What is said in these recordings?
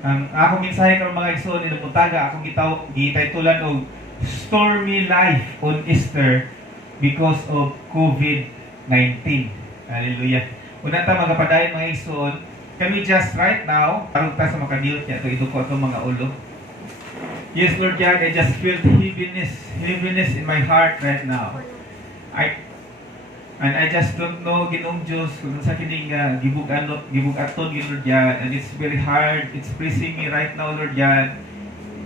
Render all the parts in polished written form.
Ang akong mensahe karon mga igsoon inumutaga akong gitaytulan og stormy life on Easter because of COVID-19. Hallelujah. Una ta magapadayon mga igsoon, can we just right now aron ta sa makadiyot niya to iduko atong mga ulo. Yes, Lord God, I just feel heaviness in my heart right now. I just don't know Ginoong Diyos kung sa kining gibugaton Lord God, and it's very hard. It's pressing me right now, Lord God.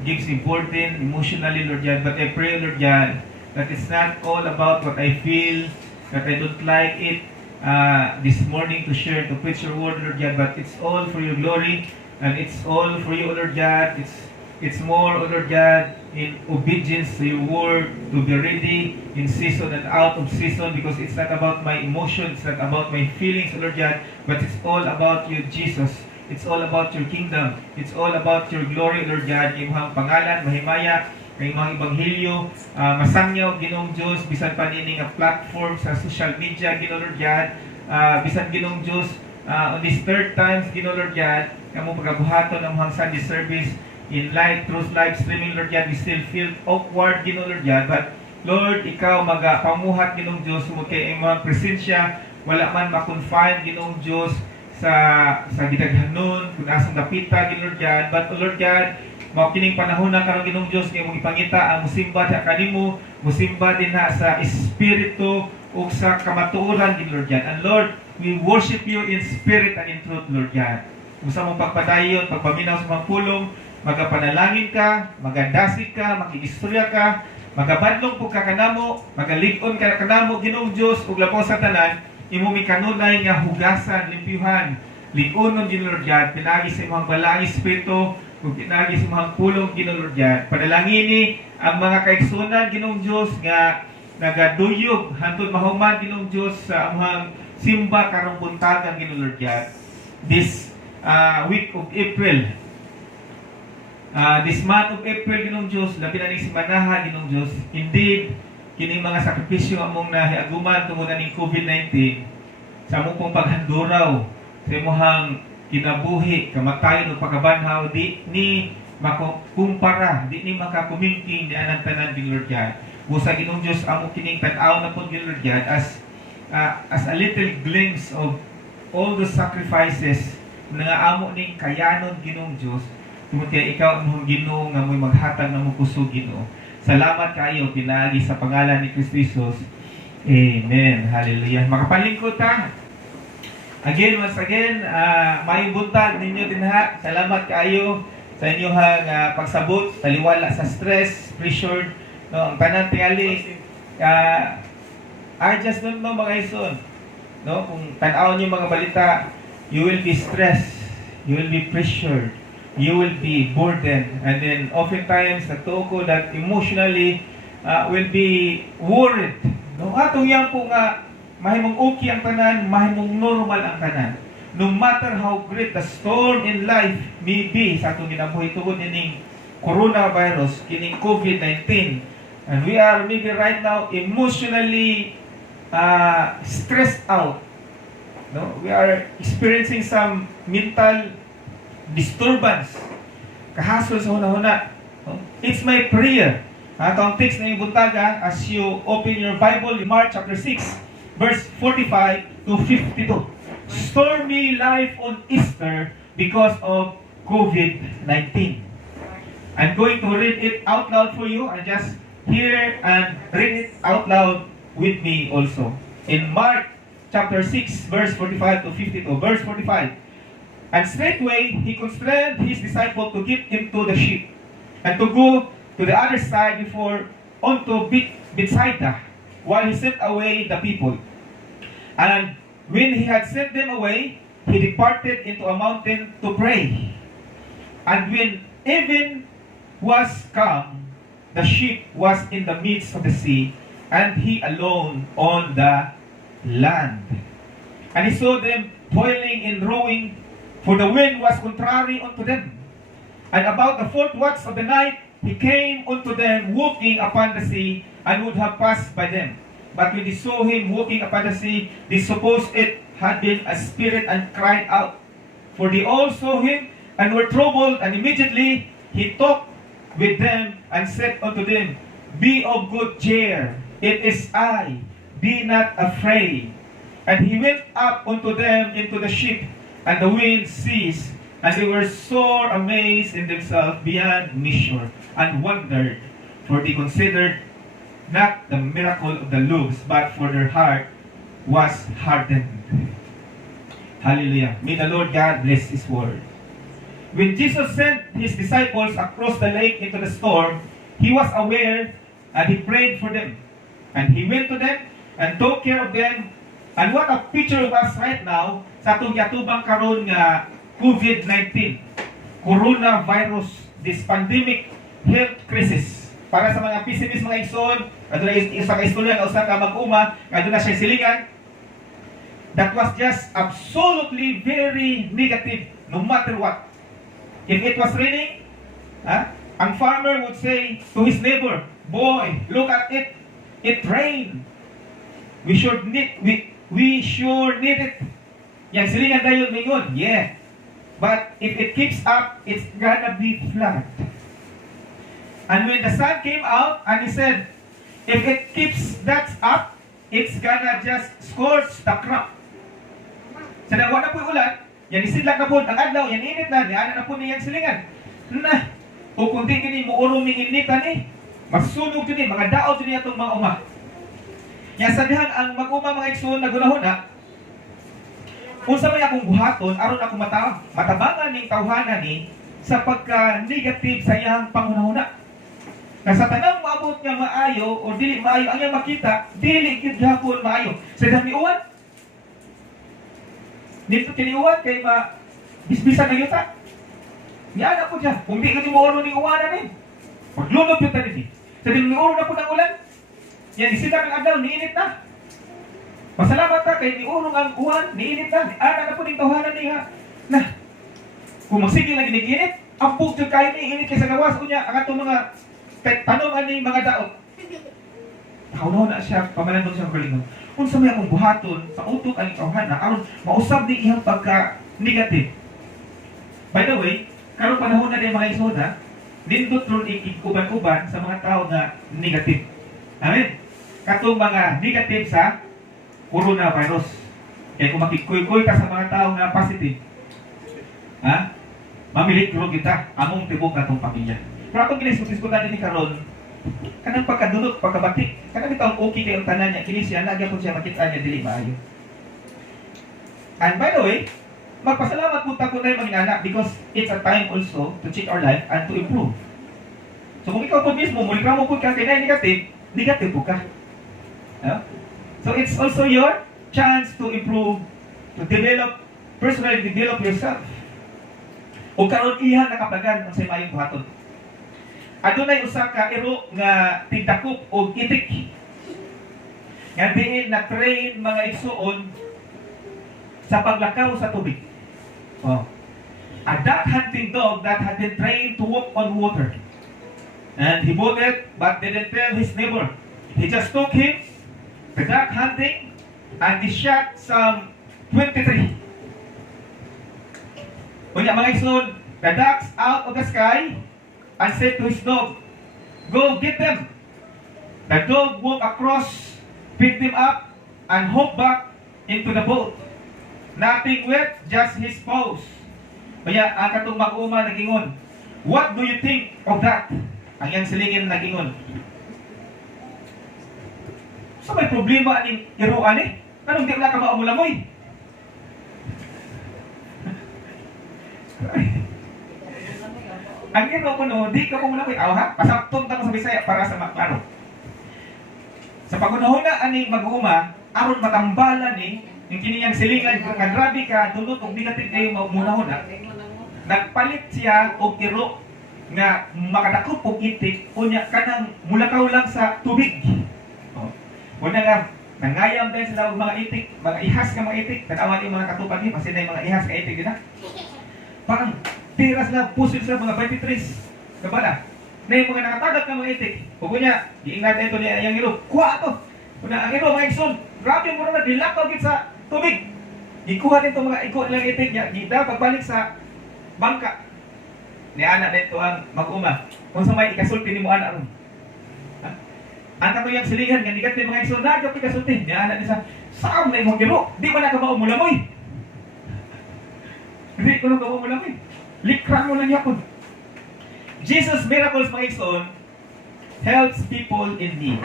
Gives me burden emotionally, Lord God. But I pray, Lord God, that it's not all about what I feel, that I don't like it this morning to share, to preach your word, Lord God. But it's all for your glory, and it's all for you, Lord God. It's more, O Lord God, in obedience to your word, to be ready in season and out of season, because it's not about my emotions, it's not about my feelings, O Lord God, but it's all about you, Jesus. It's all about your kingdom. It's all about your glory, Lord God. Imong pangalan, mahimaya, kay imong ebanghelyo, masangyaw, Ginoong Diyos, bisan pa nini nga platform sa social media, Ginoong Lord God, bisan Ginoong Diyos, on this third times, Ginoong Lord God, kamo pagabuhaton ng mga Sunday service, in live, through live streaming, Lord God, we still feel awkward, Ginoong Lord God, but Lord, ikaw magapamuhat, Ginoong Diyos, kay imong presensya, wala man ma-confine, Ginoong Diyos, sa gidaghanon, kung asang napita, Ginoong Lord God, but Lord God, makining panahon na karong Ginoong Diyos, kay mong ipangita ang musimba sa kanimo, musimba din na sa espiritu o sa kamatuoran, Ginoong Lord God. And Lord, we worship you in spirit and in truth, Lord God. Kung sa mong pagpadayon, pagpaminaw sa mga pulong, magapanalangin ka, magadasig ka, makikistorya ka, magabadlong po ka kanamo, magalig-on ka kanamo, Ginoong Diyos, ug lapaw sa tanan, imo mi kanunay nga hugasan, limpyuhan, lig-onon, Ginoong Lord God, pinagi sa imong balang espiritu, ug pinagi sa imong pulong, Ginoong Lord God. Panalangini ang mga kaigsunan, Ginoong Diyos, nga nagaduyog, hantod mahuman, Ginoong Diyos, sa among simba karong buntagan, Ginoong Lord God. This week of April, this month of April, Ginoong Diyos, labi na ning simanahan, Ginoong Diyos, indeed, kining mga sakripisyo among nahiaguman tungod ning COVID-19, sa among pong paghanduraw, sa imong kinabuhi, kamatayon o pagkabanhaw, di ni makumpara, di ni makakumingking di anang tanan, Ginoong Lord God. Busa, Ginoong Diyos, among kining tan-aw na po, Ginoong Lord God, as a little glimpse of all the sacrifices na nga amo ning kayanon, Ginoong Diyos, tungod kay ikaw ang Ginoo nga mo'y maghatag ng mong kusog, Ginoo. Salamat kayo, pinagi sa pangalan ni Kristo Jesus. Amen. Hallelujah. Makapalingkod ta. Again, once again, may buntag ninyo din ha. Salamat kayo sa inyong pagsabot, taliwala sa stress, pressure, no, ang tanan tingali. I just don't know mga ison. No, kung tanaw niyo mga balita, you will be stressed, you will be pressured, you will be burdened, and then oftentimes natuo ko that emotionally will be worried. No, atong yang po nga mahimong okay ang tanan, mahimong normal ang tanan. No matter how great the storm in life may be sa atong ginabuhi tungod ining coronavirus, kining COVID-19, and we are maybe right now emotionally stressed out. No, we are experiencing some mental disturbance, kahasol sa hunahuna. It's my prayer. Ang text na ibuntaga as you open your Bible in Mark chapter 6, verse 45 to 52. Stormy life on Easter because of COVID-19. I'm going to read it out loud for you, and just hear and read it out loud with me also. In Mark chapter 6, verse 45 to 52. Verse 45. And straightway he constrained his disciple to get into the ship, and to go to the other side before unto Bethsaida, while he sent away the people. And when he had sent them away, he departed into a mountain to pray. And when even was come, the ship was in the midst of the sea, and he alone on the land. And he saw them toiling and rowing, for the wind was contrary unto them. And about the fourth watch of the night, he came unto them walking upon the sea, and would have passed by them. But when they saw him walking upon the sea, they supposed it had been a spirit, and cried out. For they all saw him and were troubled, and immediately he talked with them and said unto them, Be of good cheer, it is I, be not afraid. And he went up unto them into the ship, and the wind ceased, and they were sore amazed in themselves beyond measure, and wondered, for they considered not the miracle of the loaves, but for their heart was hardened. Hallelujah. May the Lord God bless His word. When Jesus sent His disciples across the lake into the storm, He was aware and He prayed for them. And He went to them and took care of them. And what a picture of us right now sa itong yatubang karon nga COVID-19, coronavirus, this pandemic health crisis. Para sa mga pessimist, mga igsoon, aduna isa ka istorya nga usa ka mag-uma, aduna siya silingan. That was just absolutely very negative, no matter what. If it was raining, ang farmer would say to his neighbor, Boy, look at it. It rained. We sure need it. Yang silingan dayon mingon, yeah. But if it keeps up, it's gonna be flood. And when the sun came out, and he said, if it keeps that up, it's gonna just scorch the crop. Sa so, wala po ulan, yan isidlak na po, ang adlaw, yan init na, yan na po niyang silingan. Na, o kundi kini mo uruming initan masunog din mga daot din itong mga uma. Yan sabihan, ang mag-uma mga igsoon na gunahuna, kung sa may akong buhaton, aron ako matabangan ning tawhanan sa pagka-negative sa iyang pangunahuna. Na sa tanang maabot niya maayo o dili maayo ang iyang makita, dili gid gyapon maayo. Sa damiuan, dito kiniuan kay bisbisan na yuta. Yan ako dyan. Kung di ka mo oro ning uwanan maglunod yung tanin sa dimiuron na po ng ulan, yan isidak ang adlaw, niinit na. Masalamat ka kay niurong ang uwan, niinit na. Ana na po ning tawhanan niya. Na, kung magsige lang giniginit, ang pugtyo kayo niinit kay sa gawas ko niya, ang atong mga tanong ni mga daot. Nakaunaw na siya, pamalandong siya kalingon. Kung sa may akong buhaton, sa utok ang tawhanan, aron mausab di iyang pagka-negative. By the way, karong panahon na din mga isoda, nindot ron ikikuban-kuban sa mga tao na negative. Amen? Katong mga negative sa coronavirus. Kaya kung makikuy-kuy ka sa mga tao na positive, mamilit ron kita, among tibok na itong pamilya. Pero atong kiniskutan din ni karon, kanang pagkadunot, pagkabatik, kanang bitang okay kayong tanan niya, kinisya, nagyapon siya makita niya, dili maayo. And by the way, magpasalamat po tayo na yung mga anak because it's a time also to check our life and to improve. So kung ikaw po mismo, mulikra mo po ka kaya negative po ka. So it's also your chance to improve, to develop, personally develop yourself. O karon iyan nakaplagan sa mayong buhaton. Adunay usa ka iro nga tigdakop o itik. Nga diin na train mga igsuon sa paglakaw sa tubig. A duck hunting dog that had been trained to walk on water. And he bought it, but didn't tell his neighbor. He just took him, the duck hunting, and he shot some 23. When mga igsoon, the ducks out of the sky, and said to his dog, Go get them. The dog walked across, picked them up, and hopped back into the boat. Nothing wet, just his paws. Kaya ang katong mag-uma nagingon, what do you think of that? Ang yang silingin nagingon. So may problema aning iruan Anong di na ka maumulamoy? Ang iro ko no, di ka maumulamoy. Pasaptong ta mo sa Bisaya para sa maklaro. Sa pagunahon na ani mag-uma, aron matambalan yung kiniyang silingan, nga grabe ka, dulot o negative kayo munahon nagpalit siya og iro nga makadakop og itik unya kanang mulakaw lang sa tubig. Una nga nangayam din sila og mga itik, mga ihas nga mga itik, tanawan yung mga katupan ni kasi na mga ihas nga itik din parang tiras na pusil sila mga 23 kabala na yung mga nakatagad nga mga itik ug unya giingat ito niya yung iro kuha to una ang iro mga igsoon grabe mo na dilakaw gid sa tubig. Gikuha din itong mga iko nilang itik niya, gita pagbalik sa bangka. Ni anak dito ang mag-uma. Kung sa may ikasulti ni mo anak ron. Ang katuyang silingan, nga nigat ni mga iso, nagap ikasulti. Ni anak ni sa, saan na imong giro? Di ba nakabao mo lamoy? Hindi ko nang gawa mo lamoy. Likran mo lang yapon. Jesus' miracles, mga iso, helps people in need.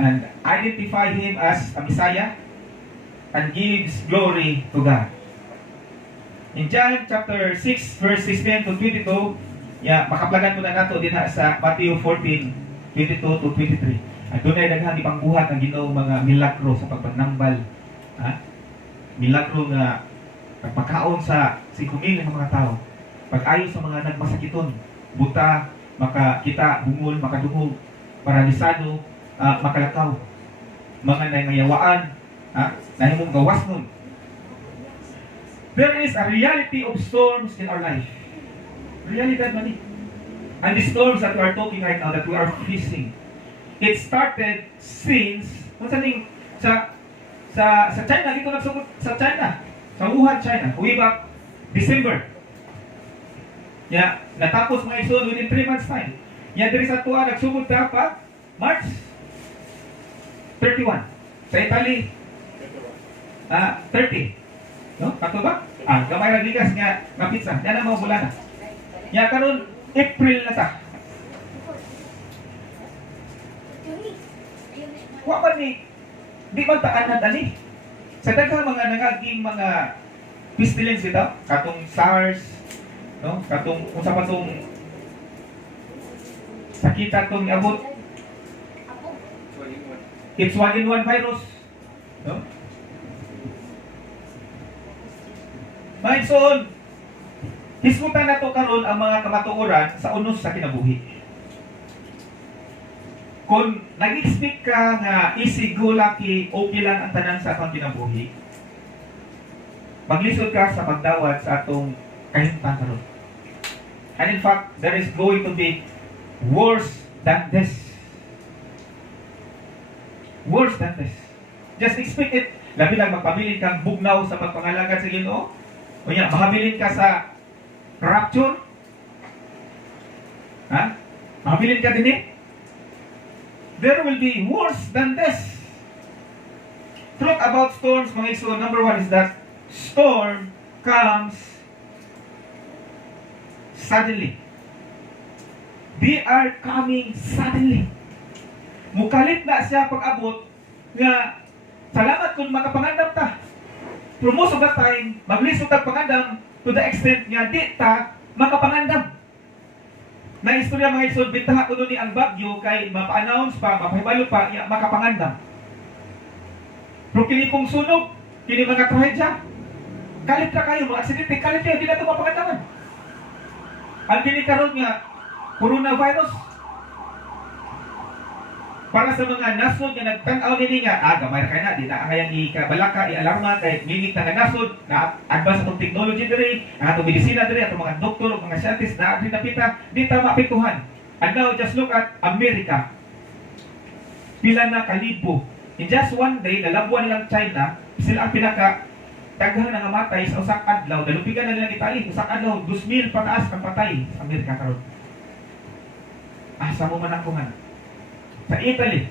And identify Him as a Messiah and gives glory to God. In John chapter 6, verse 16 to 22, makaplagan ko na nato din sa Matthew 14, 22 to 23. At doon ay daghang ipangbuhat ang Ginoo mga milagro sa pagpanambal. Milagro nga pagpakaon sa 5,000 ng mga tao. Pag-ayo sa mga nagmasakiton, buta, makakita, bungol, makadungog, paralisado, makalakaw. Mga nangayawaan, nahimong gawas nun. There is a reality of storms in our life. Realidad man. And the storms that we are talking right now, that we are facing, it started since, sa China, dito nagsugod sa China, sa Wuhan, China, way back December. Natapos mga isun within 3 months time. Diri sa tuwa, nagsugod dapat March 31. Sa Italy, 30. No? Kato ba? Gamay ra ligas nga pizza. Yan ang mga bulana. Karon April na ta. Wa man ni di man taan na dali. Sa daghang mga nangaging mga pestilence ito, katong SARS, no? Katong unsa pa tong sakita tong abot. It's 1-in-1 virus. No? Maigsoon, hisgutan na to karon ang mga kamatuoran sa unos sa kinabuhi. Kung nag-expect ka nga easy go lucky, okay lang ang tanan sa atong kinabuhi, maglisod ka sa pagdawat sa atong kahimtang karon. And in fact, there is going to be worse than this. Worse than this. Just expect it. Labi lang magpabilin kang bugnaw sa pagpangalagad sa Ginoo. O mahabilin ka sa rapture? Mahabilin ka din There will be worse than this. Talk about storms, mga iso. Number 1 is that storm comes suddenly. They are coming suddenly. Mukalit na siya pag-abot nga salamat kung makapangandam ta. Pero most of the time, maglisod ang pangandam to the extent nga di ta makapangandam. Na istorya mga isod, bintaha ko ni ang bagyo kay mapa-announce pa, mapahibalo pa, makapangandam. Pero kini pong sunog, kini mga trahedya, kalit na kayo, mga aksidente, kalit kayo, di na ito mapangandaman. Ang kini karon nga, coronavirus, para sa mga nasod nga nagtanaw nini nga, gamay kay na, di na kayang ikabalaka, i-alarma, kay ngingit na nasod, na advance atong technology diri, ang atong medisina diri, atong mga doktor, mga scientist, na agri napita, di ta maapektuhan. And now, just look at America. Pila na kalibo. In just one day, nalabuan nilang China, sila ang pinaka daghan nga matay sa usak adlaw, dalupigan na nilang Italy, usak adlaw, 2,000 pataas ang patay sa Amerika karon. Asa mo man ako nga. Sa Italy,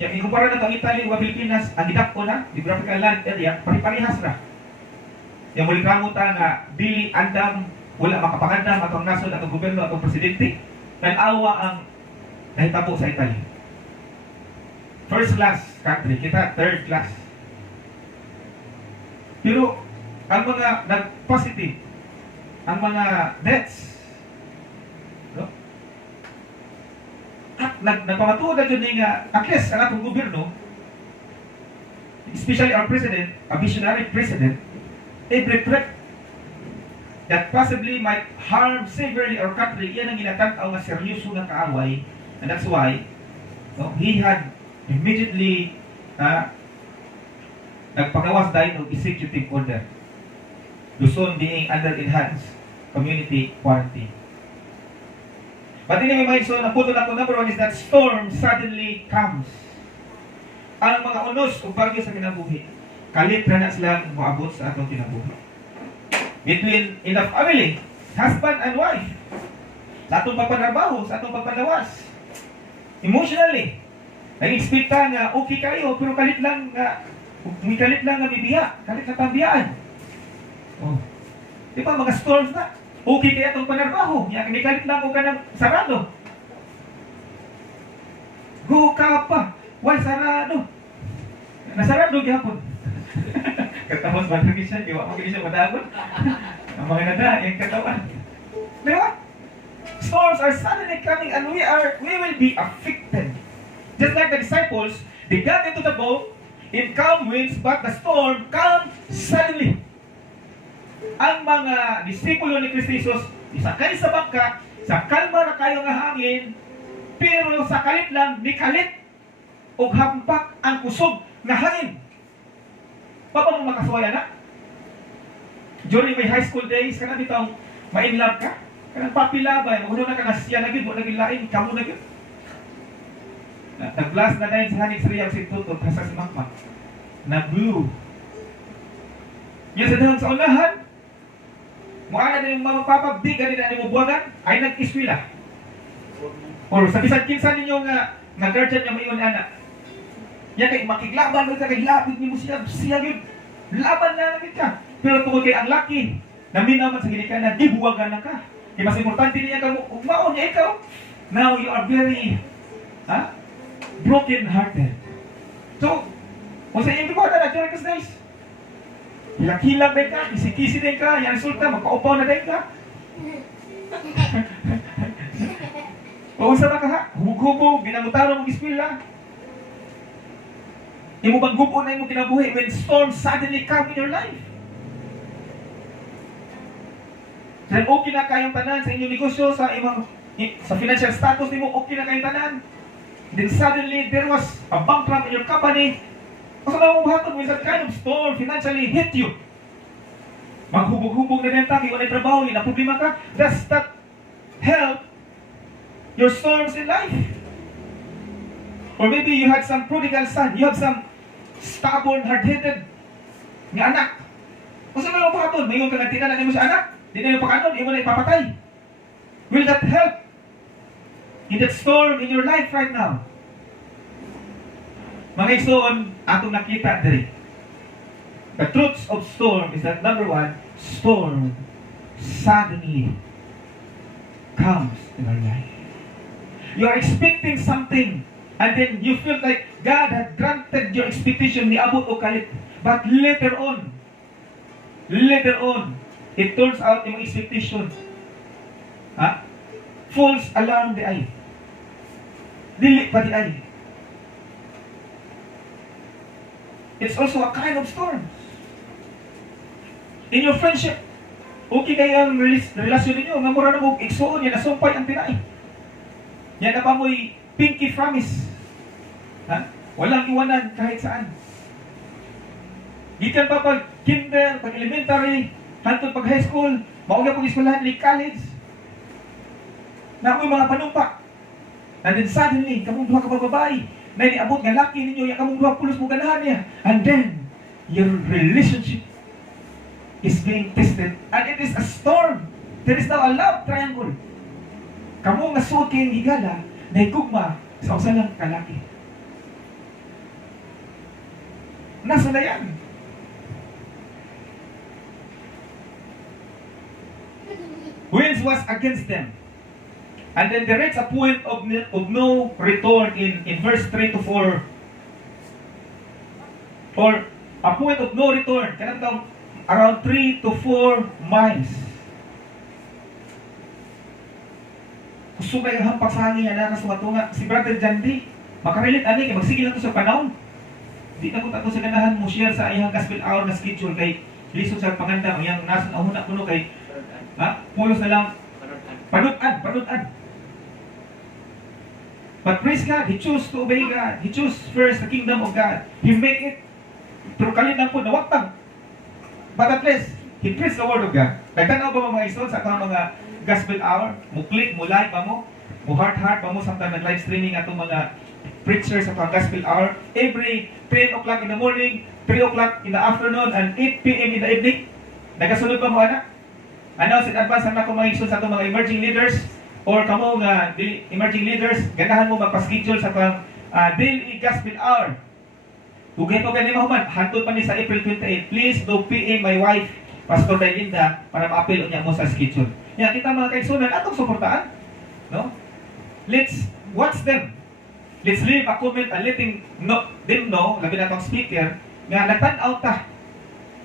ikumpara na itong Italy o Pilipinas, ang gidako na, geographical land area, pari-parihas na. Yung muli kamuta nga, dili andam, wala makapagandam atong nasod, atong gobyerno, atong presidente, tanawa ang nahitabo sa Italy. First class country, kita third class. Pero, ang mga nag-positive, ang mga deaths, at nagpamatuod na dyan nga, at least ang atong gobyerno, especially our president, a visionary president, every threat that possibly might harm severely our country, yan ang ginatanaw nga seryoso na kaaway, and that's why he had immediately nagpagawas dahil ng executive order. Luzon being under enhanced community quarantine. But anyway, so naputol ako, number 1 is that storm suddenly comes. Ang mga unos o bagyo sa kinabuhi, kalit na silang maabot sa atong kinabuhi. between in the family, husband and wife. Sa atong pagpanarbaho, sa atong pagpanawas. Emotionally, nag-expecta nga okay kayo, pero kalit lang nga bibiya, kalit na pambiyaan. Oh. Di ba, mga storms na. Okay kaya itong panarbaho. May kalit lang ko ka ng sarado. Go ka pa. Why sarado? Nasarado gyapon. Katapos ba rin siya, iwa mo siya madagon. Ang mga nada, yung katawan. Di ba? Storms are suddenly coming and we will be affected. Just like the disciples, they got into the boat in calm winds, but the storm comes suddenly. Ang mga disipulo ni Kristo Jesus, isakay sa bangka, sa kalma na kayo nga hangin, pero sa kalit lang, ni kalit, o hampak ang kusog na hangin. Papa mo makaswaya na? During my high school days, kanang bitang ma-inlove ka? Kanang papilabay, magulo na ka na siya na yun, mo naging lain, kamo na yun. Nag-blast na dahil sa hanig sa Riyang Sintutot, hasa si Makmak. Nag-blue. Yung sa dahang sa unahan, muana na yung mga papabdi, ganit na yung buwagan, ay nag-iswila. Or sa bisan kinsa ninyo nga guardian niya mayon anak. Yan kay makiglaban mo ka kay lapit nimo siya yun. Laban na lang ka. Pero tungod kay ang laki, naminaman sa ginikanan, di buwagan na ka. Kaya mas importante niya ka mo, maon niya ikaw. Now you are very broken hearted. So, kung sa iyong buwagan na, during these days, hilang-hilang na ka, kisi-kisi na ka, yan resulta, magpaupaw na ka. Pausa na ka ha, hubog-hubog, binamutaro mong ispila. Imo bang gubo na imong kinabuhi when storms suddenly come in your life? So, okay na kayong tanan sa inyong negosyo, sa financial status nimo, okay na kayong tanan. Then suddenly, there was a bankrupt in your company. Kasi na mong hatod when that kind of storm financially hit you. Maghubog-hubog na renta, kaya wala trabaho, na problema ka. Does that help your storms in life? Or maybe you had some prodigal son, you have some stubborn, hard-headed nga anak. Kung saan mo pakatod, may yung kagantinan na mo sa anak, di na yung pakatod, di mo na ipapatay. Will that help in that storm in your life right now? Mga igsoon, atong nakita diri. The truths of storm is that number one, storm suddenly comes in our life. You are expecting something, and then you feel like God had granted your expectation ni abot o kalit. But later on, it turns out yung expectation, false alarm di ay. Dili pa di ay. It's also a kind of storm. In your friendship, okay kayo ang relasyon ninyo, nga mura na mo, igsuon, yan nasumpay ang tinay. Yan na ba mo'y pinky promise? Walang iwanan kahit saan. Gikan pa pag kinder, pag elementary, hantod pag high school, mauga pag eskwelahan ni college. Na ako'y mga panumpa. And then suddenly, kamong duha ka babae, na iniabot nga laki ninyo, yung kamong duha pulos mo ganahan niya. And then, your relationship is being tested. And it is a storm. There is now a love triangle. Kamong nga suot kayong higala, na higugma sa usalang kalaki. Nasa na yan? Winds was against them. And then there is a point of no return in verse 3 to 4. Or a point of no return. Kanang around 3 to 4 miles. Kusubay ang hampak sa hangin yan na sumatunga. Si Brother Jandy, makarelate ani kay magsigil na to sa panahon. Di na ko tato sa ganahan mo share sa iyang gospel hour na schedule kay lisod sa panganda. Ang nasa ahuna kuno kay pulos na lang panutan. But praise God, He chose to obey God. He chose first the kingdom of God. He make it. Pero kalit lang po, nawagtang. But at least, He preached the word of God. Nagtanaw ba mga isod sa atong mga gospel hour? Mo-click, mo-like pa mo, mo-heart pa mo, samtang nag-live streaming atong mga preachers sa atong gospel hour. Every 10 o'clock in the morning, 3 o'clock in the afternoon, and 8 p.m. in the evening. Nagasunod ba mo, anak? Announce in advance ang ako mga sa itong mga emerging leaders or kamo nga emerging leaders, ganahan mo magpa-schedule sa pang daily gospel hour. Ugay pa ganyan mahuman, hantod pa ni sa April 28. Please do PM my wife, Pastor Daylinda, para ma-appeal niya mo sa schedule. Yan, kita mga kaigsunan, atong suportaan. No? Let's watch them. Let's leave a comment and letting them know, labi na itong speaker, nga nagtan-out ta.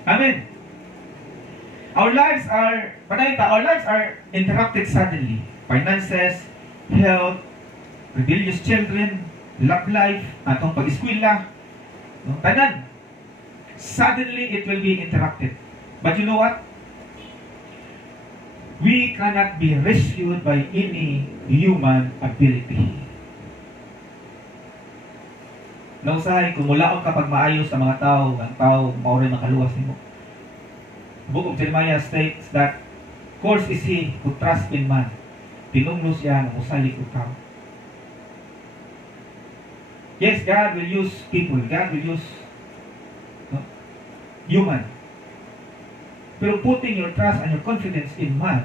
Amen. Our lives are interrupted suddenly. Finances, health, rebellious children, love life, atong pag-eskwela, no? Tanan. Suddenly, it will be interrupted. But you know what? We cannot be rescued by any human ability. Nausahay, kung mulaon kapag maayos sa mga tao, ang tao, mauray makaluwas mo. The book of Jeremiah states that, "Course is he who trusts in man. Tinunglo siya ng usali ko tao." Yes, God will use people. God will use human. Pero putting your trust and your confidence in man,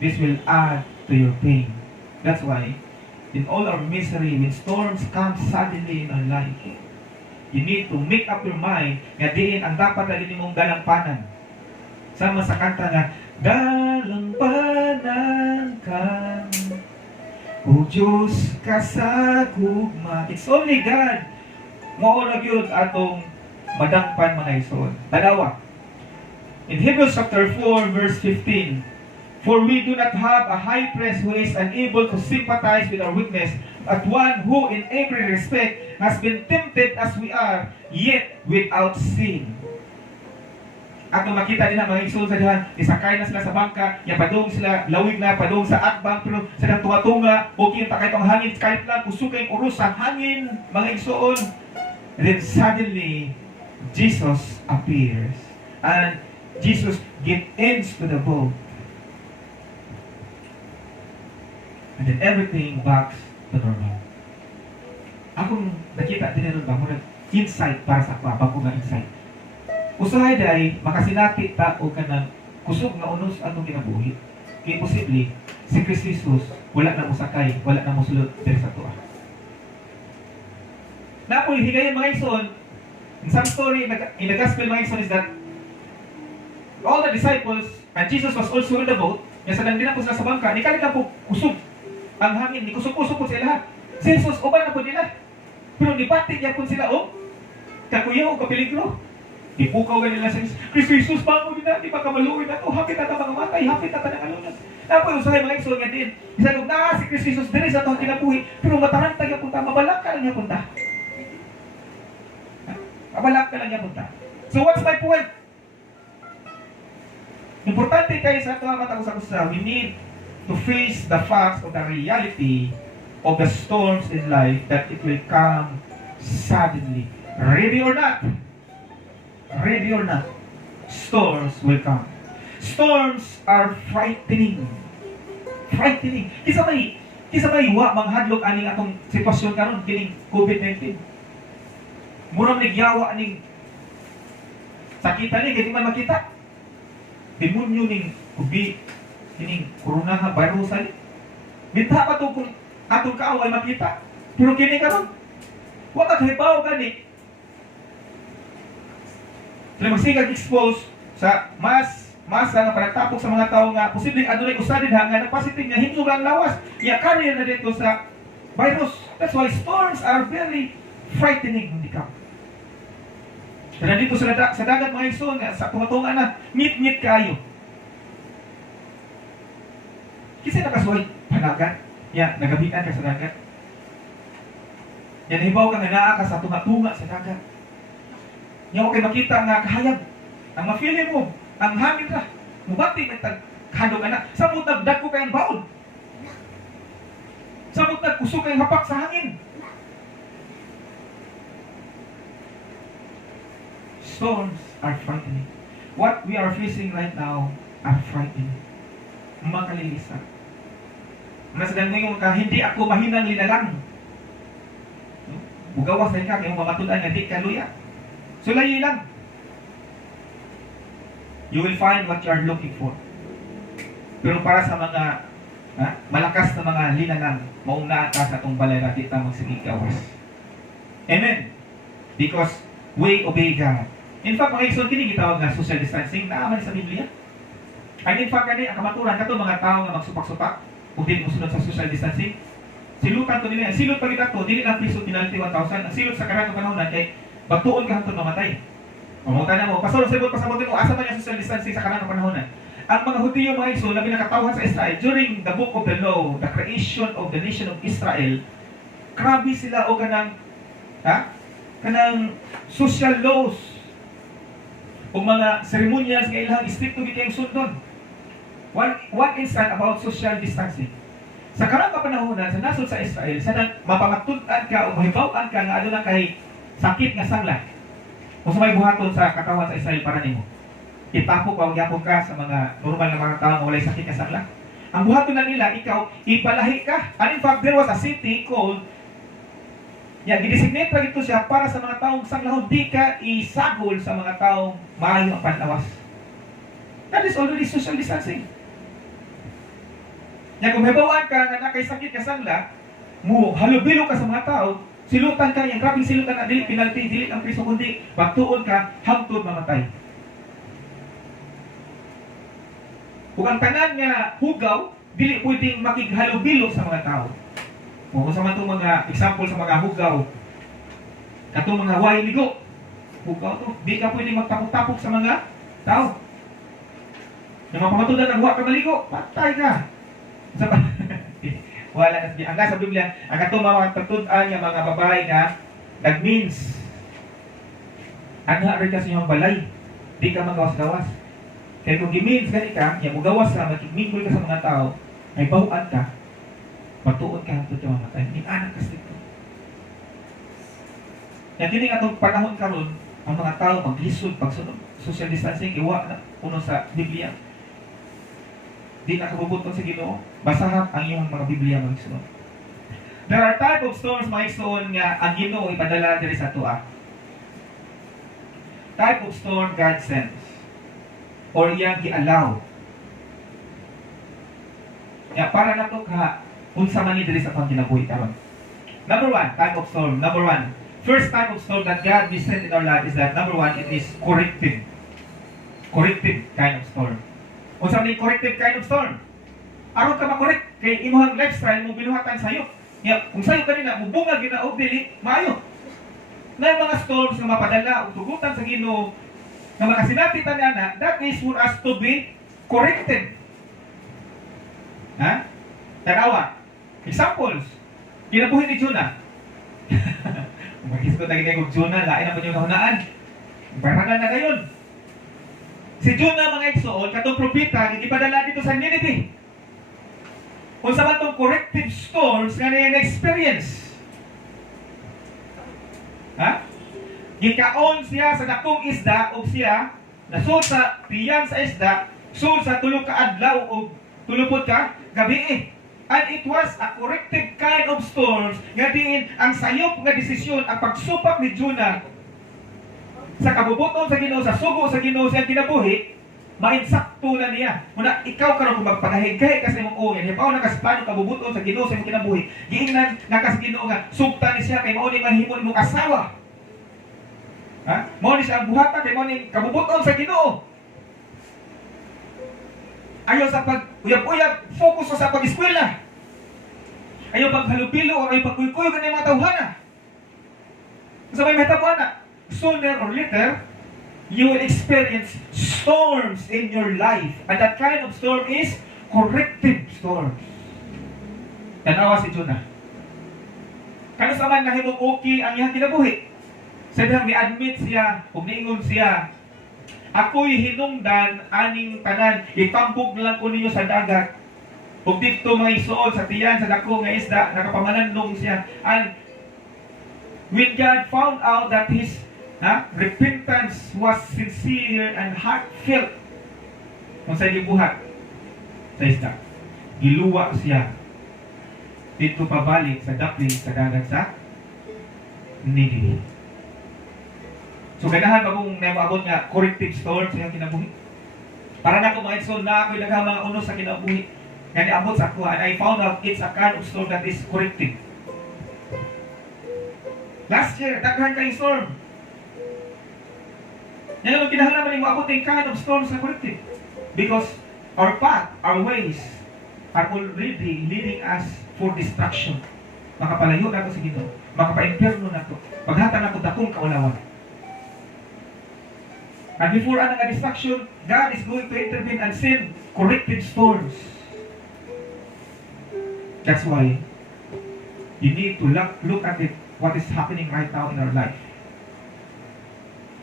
this will add to your pain. That's why, in all our misery, when storms come suddenly in our life, you need to make up your mind nga diin ang dapat na mong dalampanan. Sama sa kanta nga, dalampanan ka, O Diyos kasagugma. It's only God. Maurag yun atong madangpan mga ison. Tanawa. In Hebrews chapter 4 verse 15, "For we do not have a high priest who is unable to sympathize with our weakness, but one who in every respect has been tempted as we are, yet without sin." Atong makita din ang mga igsoon sa dihan, isakay na sila sa bangka, padung sila, lawig na, padung sa atbang, pero silang tunga-tunga, okay yung takay itong hangin, kahit lang kusukay urus sa hangin, mga igsoon. And then suddenly, Jesus appears. And Jesus gives ends to the boat. And then everything backs to normal. Akong nakita din rin ba, muna insight para sa ako, bago nga insight. Usahay dahil makasinati ta o ka ng kusog na unos atong kinabuhi. Kaya posible, si Kristo Jesus wala na mo sakay, wala na mo sulod diri sa tuwa. Napoy, higayon mga ison, in some story, in the gospel mga ison is that all the disciples, and Jesus was also in the boat, yung sa nandina po sila sa bangka, ni kanila po kusog ang hangin, ni kusog-kusog po sila lahat. Si Jesus, uban na po nila. Pero nipati niya po sila, kakuyaw o kapiligro. Ipukaw ka nila sa Kristo Jesus, bangon din natin, makamaluin na ito, hapit na ito mga matay, hapit na ito ng alunod. Napoy, usahay mga igsoon nga din. Isa nung si Kristo Jesus, diri sa itong kinabuhi, pero matarantag niya punta, mabalak ka lang niya punta. Mabalak ka lang niya punta. So what's my point? Importante kayo sa ito ang matag-usap-usap. We need to face the facts of the reality of the storms in life that it will come suddenly. Ready or not? Ready or not? Storms will come. Storms are frightening. Frightening. Kisa may wa manghadlok aning atong sitwasyon karon kining COVID-19. Murang nagyawa aning sakita ni kay di man makita. Demonyo ning ubi kining corona nga virus ani. Binta pa to kung atong kaaway makita. Pero kini karon wa ka hibaw gani. Sila magsigag expose sa masa nga panagtapok sa mga tao nga posibleng adunay usadin nga na positive nga himsog ang lawas. Ya carrier na dito sa virus. That's why storms are very frightening hindi ka. Kaya dito sa dagat mga igsoon, sa tumatunga na, ngit-ngit kayo. Kasi nakasuhay, panagat. Yan, nagabian ka sa dagat. Yan, hibaw ka nga naa ka sa tumatunga sa dagat. Yan, okay makita nga kahayag. Ang ma-feeling mo, ang hangin ra. Mubati, nagtagkadog anak. Samot nagdag ko kayong baon. Samot nagkusok kayong hapak sa hangin. Storms are frightening. What we are facing right now are frightening. Makalilisan. Nasadan mo ka, hindi ako mahinang linalang. Bugawas na ka, kayong mamatulan nga di kaluya. Sulayi lang. You will find what you are looking for. Pero para sa mga malakas na mga linanang, mauna ka sa itong balay na kita magsigig kawas. Amen. Because we obey God. In fact, mga igsoon, kini gitawag na social distancing, naaman sa Biblia. And in fact, ang kamaturan, kato mga tao nga magsupak-supak, kung di mo sunod sa social distancing, silutan to nila. Ang silot pagita to, dili lang piso penalty 1,000. Ang silot sa karang panahonan kay batuon ka hangtod mamatay. Mamutan na mo. Pastor, pasabutin mo, asa man yung social distancing sa karang panahonan? Ang mga Hudiyo, mga igsoon, na pinakatawhan sa Israel during the book of the law, the creation of the nation of Israel, grabe sila o kanang social laws o mga ceremonials nga ilang stricto gitayong sundon. One instant about social distancing. Sa karang kapanahonan, sa nasod sa Israel, sa mapamatudan ka o mahibawan ka nga ano na kay sakit nga sangla. O sa may buhaton sa katawan sa Israel para nimo. Itapok o gyapon ka sa mga normal na mga tao nga walay sakit nga sangla. Ang buhaton na nila, ikaw, ipalahi ka. And in fact, there was a city called gidesignate pa dito siya para sa mga taong sanglahon, di ka isagol sa mga taong maayo ang panlawas. That is already social distancing. Kung mabawaan ka na nakay sakit ka sangla, mo halubilo ka sa mga tao, silutan ka, yung grabing silutan na dili penalty, dili ang priso kundi pagtuon ka, hangtod mamatay. Kung ang tanan nga hugaw, dili pwedeng makighalubilo sa mga tao. Kung sa itong mga example sa mga hugaw, katong mga way ligo, hugaw to, di ka pwedeng magtapok-tapok sa mga tao. Yung mga pamatudan ng huwag ka maligo, patay ka. Wala na sabi. Ang sa Biblia, ang katong mga patudan yung mga babae nga, that means, rin kasi yung balay, di ka magawas-gawas. Kaya kung gimins gani ka, yung magawas ka, magigminggol ka sa mga tao, may bahuan ka, patuon ka hangtod ka mamatay. Ni anak kasi ito. Yan kini atong panahon karon, ang mga tao maglisod pagsunod social distancing iwa na uno sa Biblia. Di nakabubuton sa Ginoo, basahan ang iyong mga Biblia magsunod. There are type of storms mga igsoon nga ang Ginoo ipadala diri sa tuwa. Type of storm God sends or iyang gi-allow. Para na to ka unsa man ni diri sa pangkinabuhi karon. Number one, type of storm. Number one, first type of storm that God will send in our life is that number one, it is corrective. Corrective kind of storm. Unsa man ni corrective kind of storm? Aron ka makorek kay imong lifestyle mo binuhatan sayo. Kung sayo kanina mubungag gina og dili maayo. Na mga storms nga mapadala og tugutan sa Ginoo nga makasinati tanana, that is for us to be corrected. Tanawa. Examples. Kinabuhi ni Jonah. Magkis ko tagi kay Jonah, lain na po yung kahunaan. Barangan na gayon. Si Jonah mga igsoon, katong propeta, ipadala dito sa Nineveh. Kung sa man tong corrective storms nga na experience. Gikaon siya sa dakong isda o siya nasud sa tiyan sa isda, sud sa tulog ka adlaw o tulupod ka gabi. And it was a corrective kind of storms nga diin ang sayop nga desisyon ang pagsupak ni Jonah sa kabubuton sa Ginoo, sa sugo sa Ginoo sa kinabuhi, mainsakto na niya. Muna ikaw karon kung magpanahigay kasi mong oyan, hibaw na kasplano kabubuton sa Ginoo sa kinabuhi. Giingnan na kas Ginoo nga sugta ni siya kay mao ni mahimo nimo kasawa. Mao ni siya ang buhatan kay mao ni kabubuton sa Ginoo. Ayaw sa pag-uyab-uyab, focus sa pag-eskwela. Ayaw paghalupilo o ayaw pagkuy-kuy ka na yung mga tawhana. Sa may metabuana, sooner or later, you will experience storms in your life. And that kind of storm is corrective storms. Tanawa si Jonah. Kano sa man nahimong okay ang iyang kinabuhi. Sabihan, ni-admit siya, kung niingon siya, ako'y hinungdan aning tanan, ipambog lang ko ninyo sa dagat. Ug dito mga isuon sa tiyan sa dako nga isda, nakapamalandong siya. And when God found out that his repentance was sincere and heartfelt, kung sa gibuhat sa isda, giluwa siya dito pabalik sa dapling sa dagat sa Nineveh. So ganahan ba kung naibabot nga corrective storm sa iyong kinabuhi? Para na ko mga igsoon na ako'y mga unos sa kinabuhi. Nga niabot sa ako, and I found out it's a kind of storm that is corrective. Last year, daghan kayong storm. Yan ang kinahanglan mo abot yung kind of storms na corrective. Because our path, our ways, are already leading us for destruction. Makapalayo na ito sa Ginoo. Makapa-imperno na ito. Paghatan na ito dakong kaulawan. And before ang destruction, God is going to intervene and send corrective storms. That's why you need to look at it, what is happening right now in our life.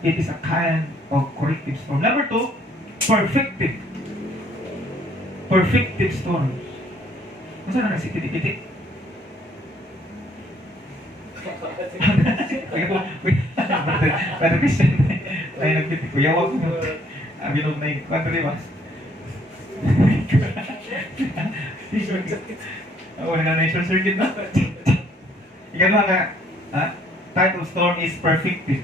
It is a kind of corrective storm. Number 2, perfective. Perfective storms. Masa na nagsikitik-kitik? Brother Christian, tayo nagpitik ko. Yawag ko. Binom na yung country was. Wala na na-short circuit na. Ikaw nga, type of storm is perfective.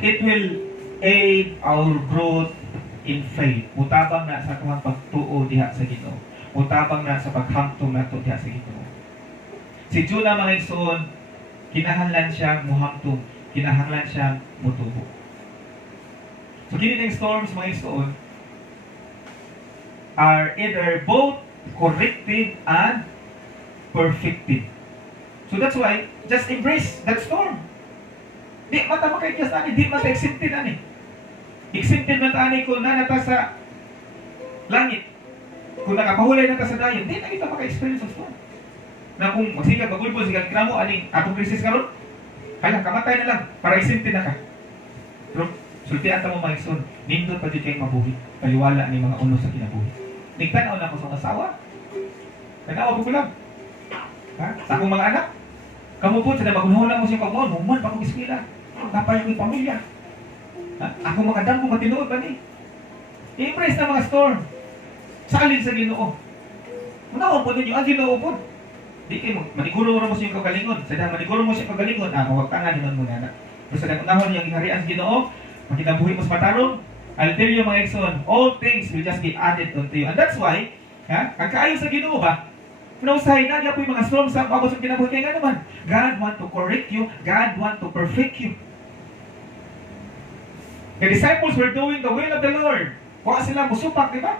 It will aid our growth in faith. Mutabang na sa tuwang pagtuo diha sa Ginoo. Mutabang na sa paghamtong nato diha sa Ginoo. Si Jonah mga igsoon, kinahanglan siyang muhamtong, kinahanglan siyang mutubo. So kini ning storms mga igsoon are either both corrective and perfective. So that's why just embrace that storm. Di mata makaikis ani, di mata accepted ani. Accepted man ani ko na nata sa langit. Kung nakapahulay na ta sa dayon, di na kita maka-experience sa storm. Na kung magsikat magulbol sikat kinamo aning atong krisis karon, kaya kamatay na lang para accepted na ka. Pero sultian ta mo mga igsoon, nindot pa di kay mabuhi. Paliwala ni mga uno sa kinabuhi. Nigtanaw na ko sa asawa. Tanaw ko lang. Ha? Sa akong mga anak, kamu po, sana magunahon mo siya pag-uon, human pa kong iskila. Napayang yung pamilya. Ha? Ako mga dam kung matinuod ba ni? I-embrace na mga storm. Salin sa Ginoo. Unahon po ninyo, ang Ginoo po. Di kayo, maniguro mo siya yung kagalingon. Sada maniguro mo siya yung kagalingon, mawagtangan naman mo na. Pero sa unahon yung ingharian sa Ginoo, makinabuhi mo sa patarong, I'll tell you mga igsoon, all things will just be added unto you. And that's why, ang kaayo sa Ginoo ba, pinausahay na niya po yung mga storms sa pagod sa kinabuhi. Kaya nga naman, God want to correct you. God want to perfect you. The disciples were doing the will of the Lord. Kuha sila musupak, di ba?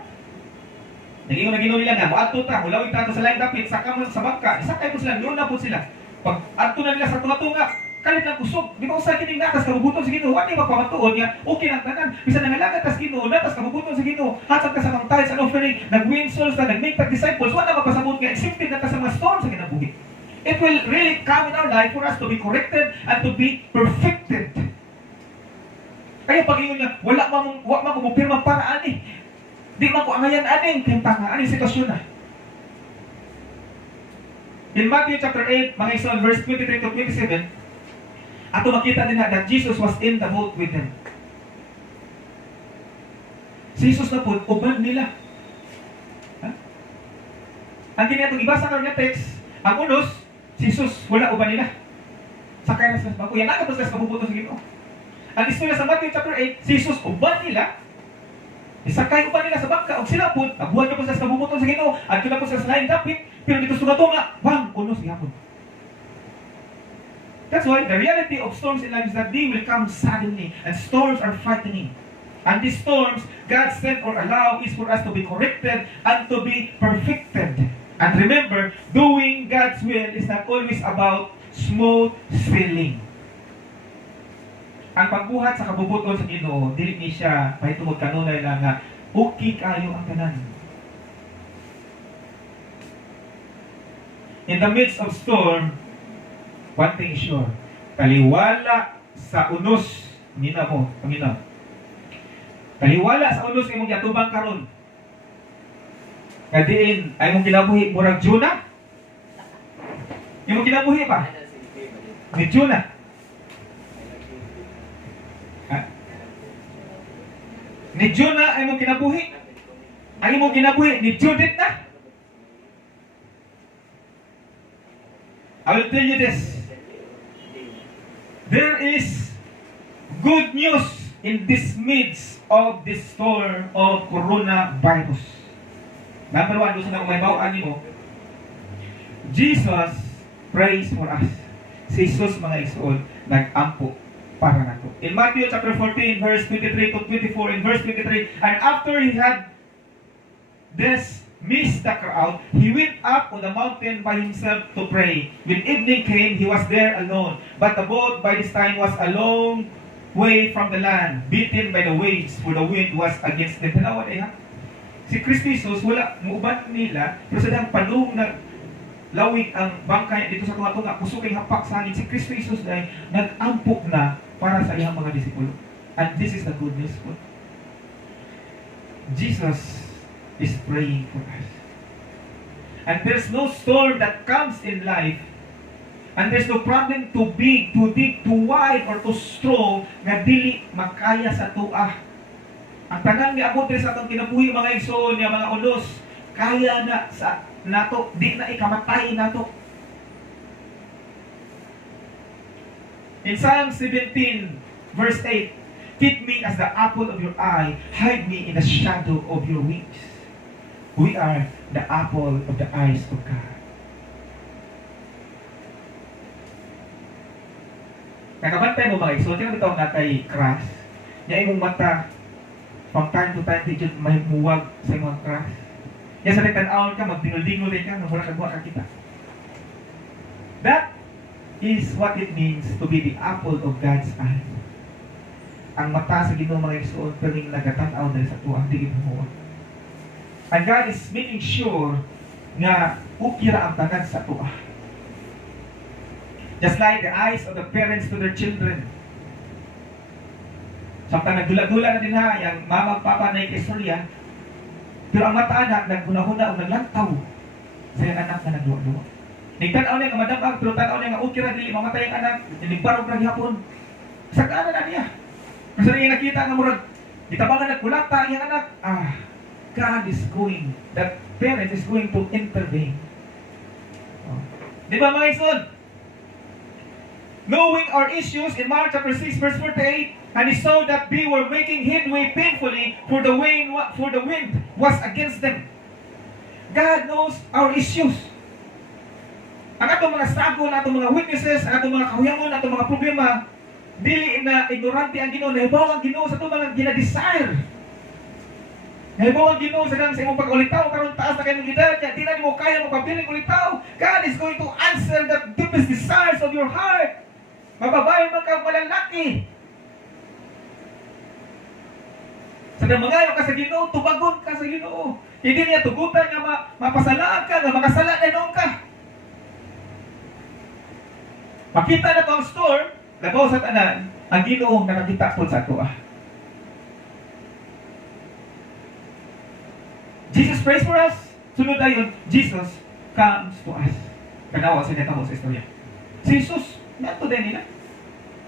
Naging nila nga, muadto ta, mulawin ta sa laing dapit, saka mo sa bangka, isakay po sila, luna po sila. Pag adto na nila sa tunga-tunga, kalit ng kusog. Di ba usa kining natas kabubuton sa Ginoo, wani magpamatuon niya, okay lang tanan. Bisan nangalagat tas Ginoo, natas kabubuton sa Ginoo. Hatag ka sa mga tithes and offering, nag-win souls na nag-make disciples, wala magpasabot nga accepted na ta sa mga storms sa kinabuhi. It will really come in our life for us to be corrected and to be perfected. Kaya pag ingon niya, wala man mo pirma para ani. Di man ko angayan aning kentanga, aning sitwasyon na. In Matthew chapter 8, mga igsoon, verse 23 to 27, ato makita din na that Jesus was in the boat with them. Si Jesus na po, uban nila. Ha? Ang ginatong ibasa ka ng text, ang unos, si Jesus, wala uban nila. Sakay na sa bangko. Yan ang kapos sa kabubuto sa Ginoo. Ang istorya sa Matthew chapter 8, si Jesus, uban nila, isakay uban nila sa bangka, o sila po, nabuhat na po sa kabubuto sa Ginoo, at yun na po sa laing dapit, pero dito sungatunga, bang, unos gihapon. That's why the reality of storms in life is that they will come suddenly, and storms are frightening. And these storms, God sent or allow is for us to be corrected and to be perfected. And remember, doing God's will is not always about smooth sailing. Ang pagbuhat sa kabubuton sa Ginoo, dili ni siya mahitungod kanunay lang nga okay kayo ang tanan. In the midst of storm, one thing is sure, taliwala sa unos nina mo, Panginoon. Taliwala sa unos imong yatubang karon. Kadiin ay mong kinabuhi murag Jonah. Imong kinabuhi pa ni Jonah. Ni Jonah ay mong kinabuhi. Ang imong kinabuhi ni Judith na. I will tell you this. There is good news in this midst of this storm of coronavirus. Number one, gusto na kung may bawaan mo, Jesus prays for us. Si Jesus, mga igsoon, nag-ampo para nato. In Matthew chapter 14, verse 23 to 24, in verse 23, and after he had dismissed the crowd, he went up on the mountain by himself to pray. When evening came, he was there alone. But the boat by this time was a long way from the land, beaten by the waves, for the wind was against them. Tanawa na yan. Si Kristo Jesus, wala muuban nila, pero sa dang panong na lawig ang bangkay dito sa tunga-tunga, kusukay hapak sa hangin. Si Kristo Jesus ay nag-ampok na para sa iyang mga disipulo. And this is the good news po. Jesus is praying for us. And there's no storm that comes in life, and there's no problem too big, too deep, too wide, or too strong nga dili makaya sa tuah. Ang tanang ni abot sa atong kinabuhi mga igsoon niya, mga ulos, kaya na sa nato, di na ikamatay nato. In Psalm 17, verse 8, keep me as the apple of your eye, hide me in the shadow of your wings. We are the apple of the eyes of God. Nakabantay mo mga igsoon, tingnan bitaw na kay crush, niya imong mata, from time to time, di may muwag sa imong crush. Yan sa tan-awon ka, magdingol-dingol din ka, wala kagwa ka kita. That is what it means to be the apple of God's eye. Ang mata sa Ginoo mga igsoon, piling nagatanaw na sa tuwa, di ibuhuan. And God is making sure nga ukira ang tanan sa tuwa. Just like the eyes of the parents to their children. Samtang nagdula-dula na din ha, yung mama, papa na ikistorya, pero ang mata anak, naghuna-huna o naglantaw sa yung anak na nagduwa-duwa. Nagtanaw niya nga madamag, pero tanaw niya nga ukira, dili mamatay ang anak, nagbarog na hapon. Sa kaanan na niya. Kasi niya nakita nga murag, itabangan nagkulata ang anak, God is going, that parent is going to intervene. Di ba mga ison? Knowing our issues in Mark chapter 6 verse 48, and he saw that they were making headway painfully, for the wind was against them. God knows our issues. Ang atong mga struggle, ang atong mga weaknesses, ang atong mga kahuyangon, ang atong mga problema, dili na ignorante ang Ginoo, nahibaw ang Ginoo sa itong mga ginadesire. Nahibaw ang Ginoo sa dang sa imong pag-ulitaw, karon taas na kayong edad, di na mo kaya magpabiling ulitaw. God is going to answer the deepest desires of your heart. Mababae man ka malalaki. Sa mangayo ka sa Ginoo, tubagon ka sa Ginoo. Hindi niya tugutan nga mapasalaan ka, nga makasala na noon ka. Makita na to ang storm, labaw sa tanan, ang Ginoo nakakita po sa ato. Jesus prays for us. Sunod ayon, Jesus comes to us. Kanawa sa netamo sa istorya. Si Jesus, nato din nila.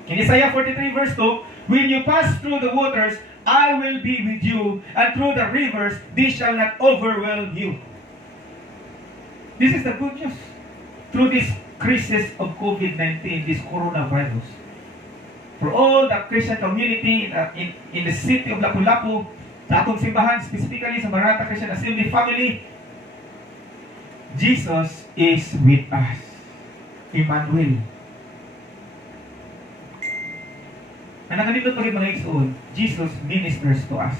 In Isaiah 43 verse 2, when you pass through the waters, I will be with you, and through the rivers, they shall not overwhelm you. This is the good news. Through this crisis of COVID-19, this coronavirus, for all the Christian community in the city of Lapu-Lapu, sa atong simbahan, specifically sa Maranatha Christian Assembly family, Jesus is with us. Emmanuel. Ang nakalipot pa rin mga igsoon, Jesus ministers to us.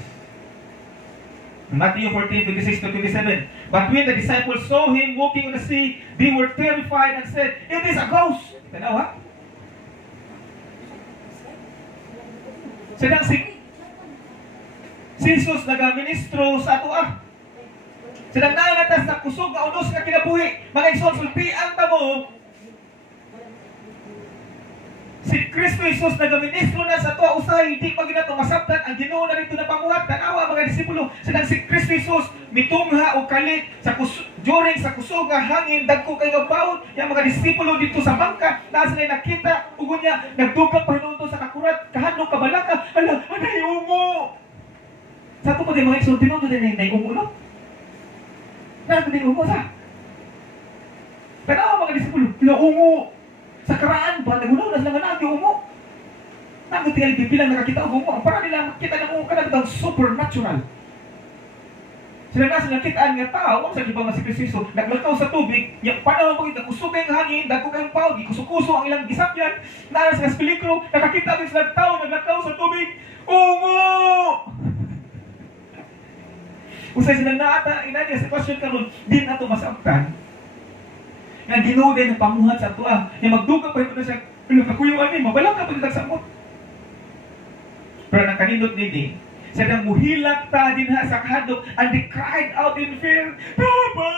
In Matthew 14:26 to 27, but when the disciples saw him walking on the sea, they were terrified and said, "It is a ghost!" Tanaw ha? Sedang si Jesus nagaministro sa ato Sedang nangatas sa kusog na unos nga kinabuhi, mga igsoon, sultian ta mo, si Kristo Jesus nagaministro na sa ato usay, hindi pa ginato masabtan ang Ginoo na rito na panguhat. Tanawa mga disipulo, sedang si Kristo Jesus mitungha o kalit sa during sa kusog nga hangin, dagko kay mabawon, yung mga disipulo dito sa bangka, nasa na nakita, ugon niya, nagdugang pahinunto sa kakurat, kahandong kabalaka, anay ungo. Sa ito po din mga igsoon, tinuto din na ungo, no? Nasa din ungo sa? Tanawa mga disipulo, ungo. Sa karaan pa, nagunaw na sila nga natin umo. Namun tingali bibilang nakakita o gumo. Para nila makita na mo kanagdang supernatural. Sila na sila kitaan nga tao, sa ibang nga si Kristo, naglakaw sa tubig, yung panahon mo ito, usugay ang hangin, dagko kayong pao, kuso-kuso ang ilang gisakyan, naaras nga sa peligro, nakakita rin sila tao, naglakaw sa tubig, ungo! Usay sila naata, inanya sa sitwasyon karon, di na ito masaktan. Nga Ginoo din ang panguhat sa tuwa, yung magduga pa ito na siya, kakuyuan ni, mabalang ka pa dito sa amot. Pero nang kanindot ni sadang muhilak ta din ha sa kahadlok, and they cried out in fear, Papa,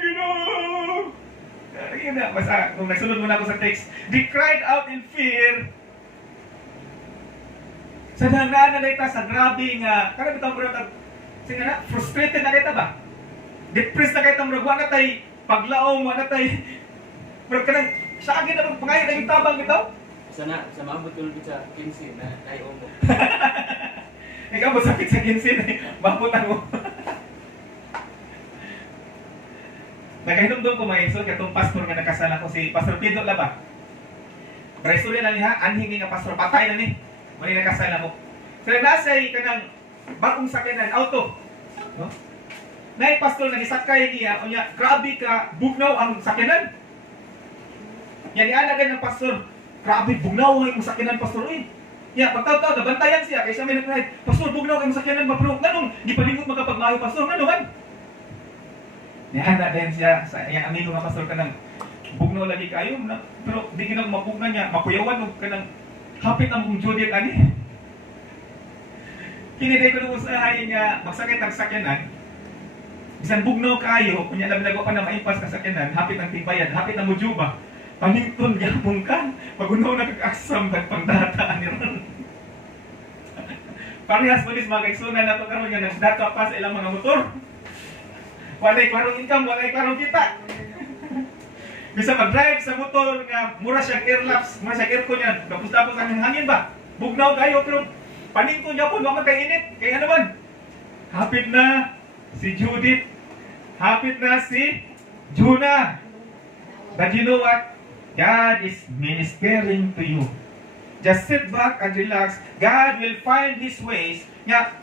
Ginoo! Yun na, basta, kung nagsunod muna ako sa text, they cried out in fear. Sadang naanalay ta sa grabe nga, karang bitang mura, sige na, frustrated na kita ba? Depressed na kita mura, wala tay, paglaong, wala tay, pero kanang, sa akin na pangayag na yung tabang bitaw? Sana, sa maabot ko sa 15 na ayaw mo. Ikaw mo sakit sa kinsin eh. Maputan mo. Nagkahinumdum ko mga iso, katong pastor nga nakasala ko si Pastor Pedro Laba. Pero istorya na niya, anhingi nga pastor, patay na ni. Mali nakasala mo. Sila nasay kanang bagong sakyanan, auto. No? Nay pastor nagisakay niya, o niya, grabe ka, bugnaw ang sakyanan. Yan ianagan ng pastor, grabe, bugnaw ang sakyanan pastor eh. Ya, pagtaw-taw, nabantayan siya, kaya siya may nag-ride, Pastor, bugnaw kayo masakyanan, mapro, ganun, di pa lingkod magkapagmayo, Pastor, ganun man. Nihanda din siya, sa iyang amigo nga Pastor, kanang, bugnaw lagi kayo, pero di kinang mapugna niya, makuyawan, o kanang, hapit ang kong Judith, ani. Kiniday ko nung usahay niya, magsakit ang sakyanan, bisan bugnaw kayo, kunya labi-lago pa na maipas ka sakyanan, hapit ang tibayan, hapit ang mujuba, paminton yapong ka, pagunaw na kag-aksam, nagpangdata ni ron. Parehas malis mga kaigsunan na ito karoon nga nagdata pa sa ilang mga motor. Walay klarong income, walay klarong kita. Bisa mag-drive sa motor nga mura siyang airlaps, mura siyang aircon yan, tapos-tapos ang hangin ba? Bugnaw kayo, pero panington niya po, wala kay init. Kaya naman, hapit na si Judith, hapit na si Jonah. But you know what? God is ministering to you. Just sit back and relax. God will find His ways. Nga,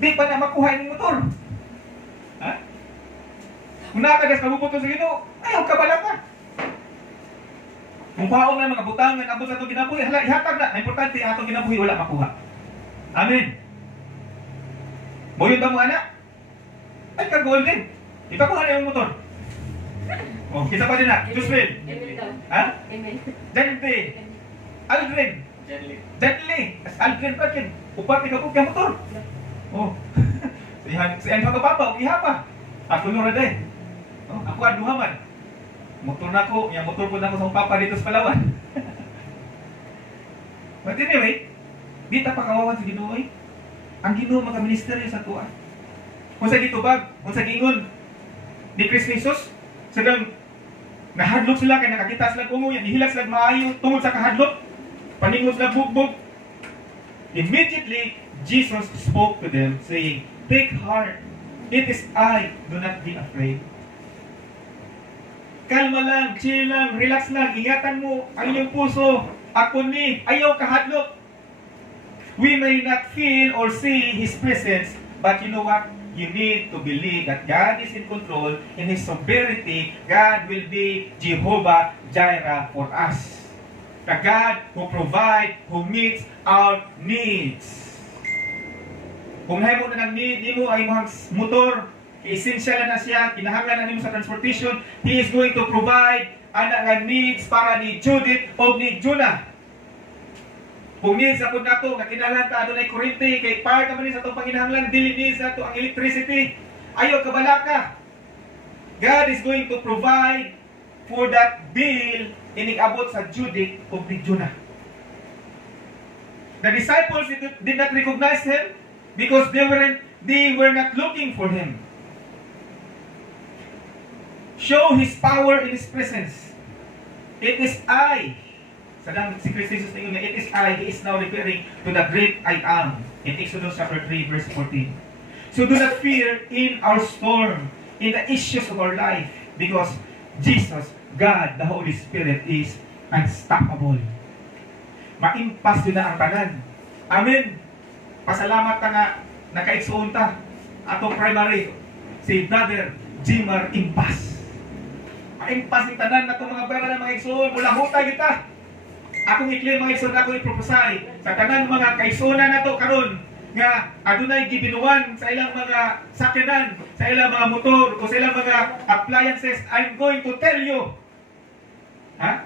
di pa na makuha yung motor. Ha? Kung nakagas mabubuto sa Ginoo, ayaw kabala ka. Kung paong na mga butangan, abot sa itong ginabuhi, hala, ihatag na. Importante, atong ginabuhi, wala makuha. Amen. Boyod ba mo anak? Ay, ka-golden. Ipakuha na yung motor. Oh, kita pa din na. Jocelyn. Ha? Jandy. Aldrin. Janly. Aldrin pa kin. Upat ikaw po kaya motor. Oh. Si Anjo ka papa, iha pa. Ako nung raday. Oh, ako aduhaman. Motor na ko. Yung motor po na ko sa papa dito sa Palawan. But anyway, di ta pa kawawan sa Ginoo eh. Ang Ginoo maka-ministeryo sa tuwa. Kung sa gitubag, kung sa giingon ni Kristo Jesus, sadang nahadlok sila kaya nakakita sila kungo yan, ihilak sila maayo tungod sa kahadlok, paningon sila bugbog. Immediately, Jesus spoke to them saying, take heart, it is I, do not be afraid. Kalma lang, chill lang, relax lang, ingatan mo ang iyong puso. Ako ni, ayaw kahadlok. We may not feel or see His presence, but you know what? You need to believe that God is in control. In His sovereignty, God will be Jehovah Jireh for us. The God who provides, who meets our needs. Kung nahin mo na ng need, di mo ay mga motor, essential na siya, kinahanglan na mo sa transportation, He is going to provide ang needs para ni Judith o ni Jonah. Kung needs ako na ito, nga kinahanglan ta, doon ay kurente, kay part naman sa itong panginahanglan, dili needs na ito ang electricity. Ayaw kabala ka. God is going to provide for that bill inig-abot sa Judith o ni Jonah. The disciples did not recognize Him because they were not looking for Him. Show His power in His presence. It is I. Sadang si Christ Jesus na yun, it is I. He is now referring to the great I am in Exodus chapter 3 verse 14. So do not fear in our storm, in the issues of our life, because Jesus, God, the Holy Spirit is unstoppable. Maimpas yun na ang tanan. Amen. Pasalamat ta nga nakaigsuon ta atong primary si Brother Jimar Impas. Maimpas yung tanan na itong mga brother na mga igsuon. Mula hutay kita. Akong i-clear mga igsuon, akong i-prophesy sa tanan mga kaigsuonan na to karon nga adunay gibinuwan sa ilang mga sakyanan, sa ilang mga motor, o sa ilang mga appliances. I'm going to tell you. Ha?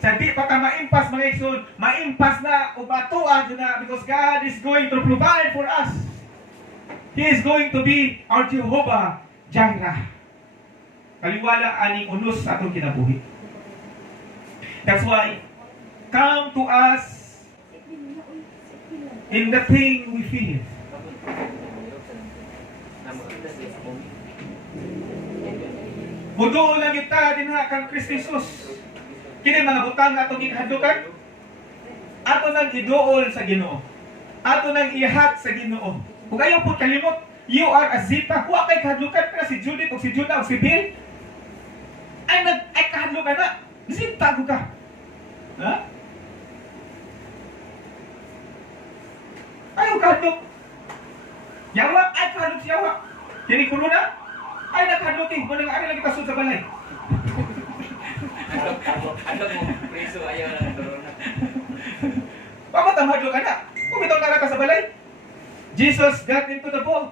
Sa di pa ka maimpas mga igsoon, maimpas na o batuan na because God is going to provide for us. He is going to be our Jehovah Jireh. Kaliwala aning unos sa atong kinabuhi. That's why, come to us in the thing we feel. Muduol lang kita din ha kang Kristo Jesus. Kini mga butang nga itong ikahadlukan. Ato nang iduol sa Ginoo. Ato nang ihat sa Ginoo. Kung ayaw po kalimot, you are a Zita. Huwag kay kahadlukan ka si Judith o si Judah o si Bill. Ay kahadlukan na. Zita ko ka. Ha? Ayaw kahadlok. Yawa, ay kahadlok si Yawa. Kini corona, ay nakahadlok eh. Muna nga ari lang kita sud sa balay. Ano mo, preso ayaw lang corona. Pamatamad ka na. Kumitaw na ka sa balay. Jesus got into the boat.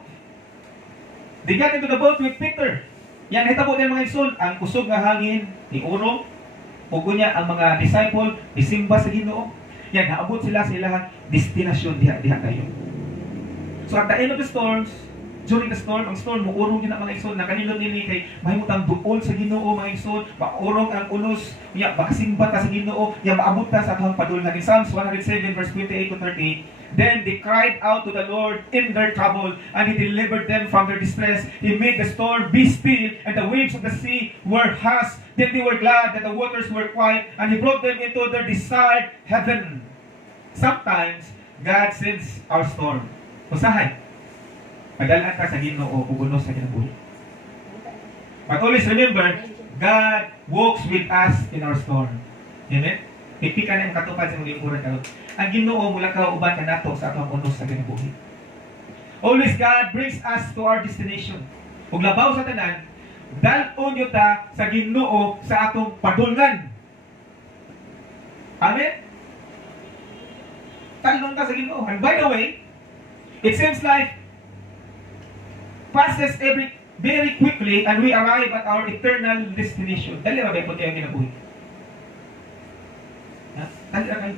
They got into the boat with Peter. Yan, hitabo din mga igsoon, ang kusog nga hangin, ni Uro, ug niya ang mga disciple, isimba sa Ginoo. Yan, naabot sila sa ilang destinasyon diha kayo. So at the end of the storms, during the storm, ang storm, muurong din ang mga igsoon, nakanilon nini kay mahimutang duol sa Ginoo mga igsoon, maurong ang unos, ya, makasimba ta sa Ginoo, ya, maabot ta sa atong padulhan. In Psalms 107 verse 28 to 30, then they cried out to the Lord in their trouble, and He delivered them from their distress. He made the storm be still, and the waves of the sea were hushed. Then they were glad that the waters were quiet, and He brought them into their desired heaven. Sometimes, God sends our storm. Usahay. Padalaan ka sa Ginoo o unos sa kinabuhi. But always remember, God walks with us in our storm. Amen? Ipika na yung katupad sa mga lingkuran karon. Ang Ginoo mula ka uban ka nato sa atong unos sa kinabuhi. Always God brings us to our destination. Ug labaw sa tanan, dalon yo ta sa Ginoo sa atong padulngan. Amen? Talon ka sa Ginoo. And by the way, it seems like passes very quickly and we arrive at our eternal destination. Dali ba ba yung kinabuhi? Dali ba kayo?